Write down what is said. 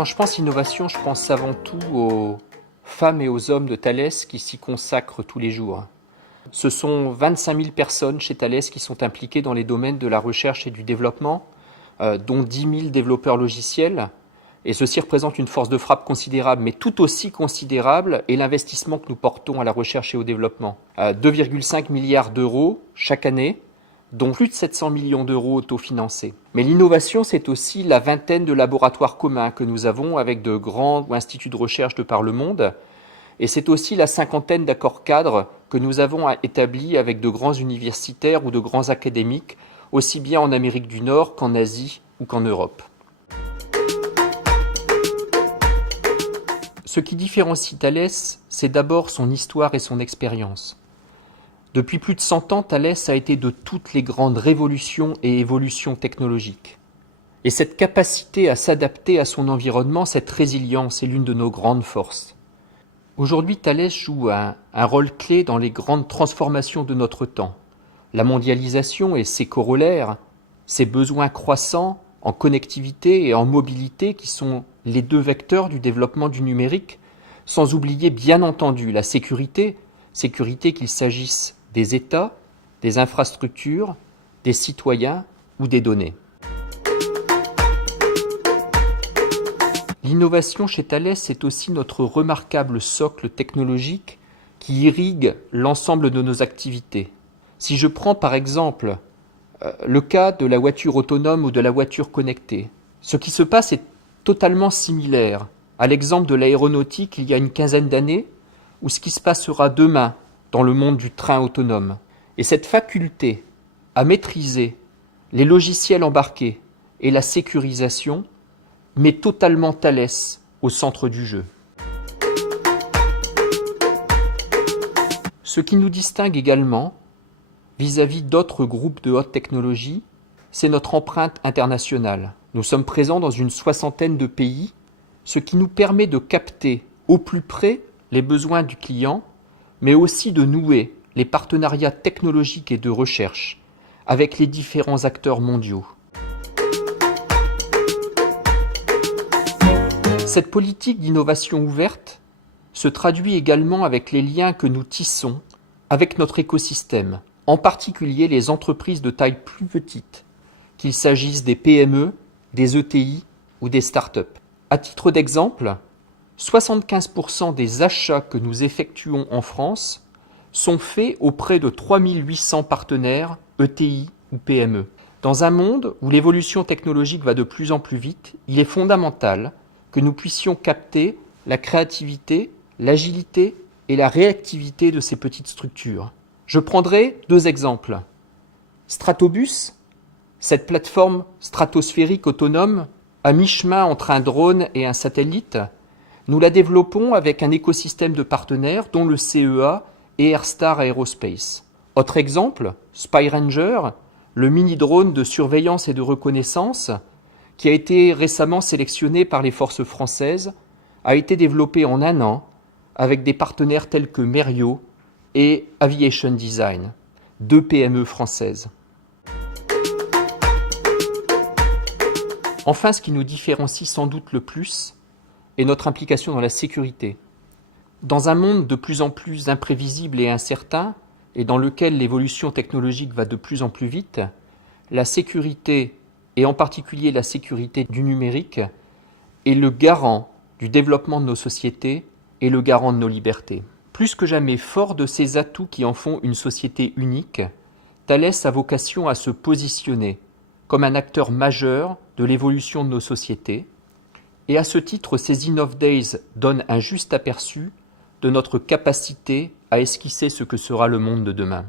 Quand je pense innovation, je pense avant tout aux femmes et aux hommes de Thales qui s'y consacrent tous les jours. Ce sont 25 000 personnes chez Thales qui sont impliquées dans les domaines de la recherche et du développement, dont 10 000 développeurs logiciels. Et ceci représente une force de frappe considérable, mais tout aussi considérable est l'investissement que nous portons à la recherche et au développement. 2,5 milliards d'euros chaque année, dont plus de 700 millions d'euros autofinancés. Mais l'innovation, c'est aussi la vingtaine de laboratoires communs que nous avons avec de grands instituts de recherche de par le monde. Et c'est aussi la cinquantaine d'accords cadres que nous avons établis avec de grands universitaires ou de grands académiques, aussi bien en Amérique du Nord qu'en Asie ou qu'en Europe. Ce qui différencie Thales, c'est d'abord son histoire et son expérience. Depuis plus de 100 ans, Thales a été de toutes les grandes révolutions et évolutions technologiques. Et cette capacité à s'adapter à son environnement, cette résilience est l'une de nos grandes forces. Aujourd'hui, Thales joue un rôle clé dans les grandes transformations de notre temps. La mondialisation et ses corollaires, ses besoins croissants en connectivité et en mobilité qui sont les deux vecteurs du développement du numérique, sans oublier bien entendu la sécurité qu'il s'agisse des États, des infrastructures, des citoyens ou des données. L'innovation chez Thales est aussi notre remarquable socle technologique qui irrigue l'ensemble de nos activités. Si je prends par exemple le cas de la voiture autonome ou de la voiture connectée, ce qui se passe est totalement similaire à l'exemple de l'aéronautique il y a une quinzaine d'années ou ce qui se passera demain dans le monde du train autonome. Et cette faculté à maîtriser les logiciels embarqués et la sécurisation met totalement Thales au centre du jeu. Ce qui nous distingue également vis-à-vis d'autres groupes de haute technologie, c'est notre empreinte internationale. Nous sommes présents dans une soixantaine de pays, ce qui nous permet de capter au plus près les besoins du client, mais aussi de nouer les partenariats technologiques et de recherche avec les différents acteurs mondiaux. Cette politique d'innovation ouverte se traduit également avec les liens que nous tissons avec notre écosystème, en particulier les entreprises de taille plus petite, qu'il s'agisse des PME, des ETI ou des startups. À titre d'exemple, 75% des achats que nous effectuons en France sont faits auprès de 3800 partenaires ETI ou PME. Dans un monde où l'évolution technologique va de plus en plus vite, il est fondamental que nous puissions capter la créativité, l'agilité et la réactivité de ces petites structures. Je prendrai deux exemples. Stratobus, cette plateforme stratosphérique autonome à mi-chemin entre un drone et un satellite, nous la développons avec un écosystème de partenaires dont le CEA et Airstar Aerospace. Autre exemple, SpyRanger, le mini-drone de surveillance et de reconnaissance qui a été récemment sélectionné par les forces françaises, a été développé en un an avec des partenaires tels que Merio et Aviation Design, deux PME françaises. Enfin, ce qui nous différencie sans doute le plus est notre implication dans la sécurité. Dans un monde de plus en plus imprévisible et incertain, et dans lequel l'évolution technologique va de plus en plus vite, la sécurité, et en particulier la sécurité du numérique, est le garant du développement de nos sociétés et le garant de nos libertés. Plus que jamais fort de ces atouts qui en font une société unique, Thales a vocation à se positionner comme un acteur majeur de l'évolution de nos sociétés, et à ce titre, ces Innov Days donnent un juste aperçu de notre capacité à esquisser ce que sera le monde de demain.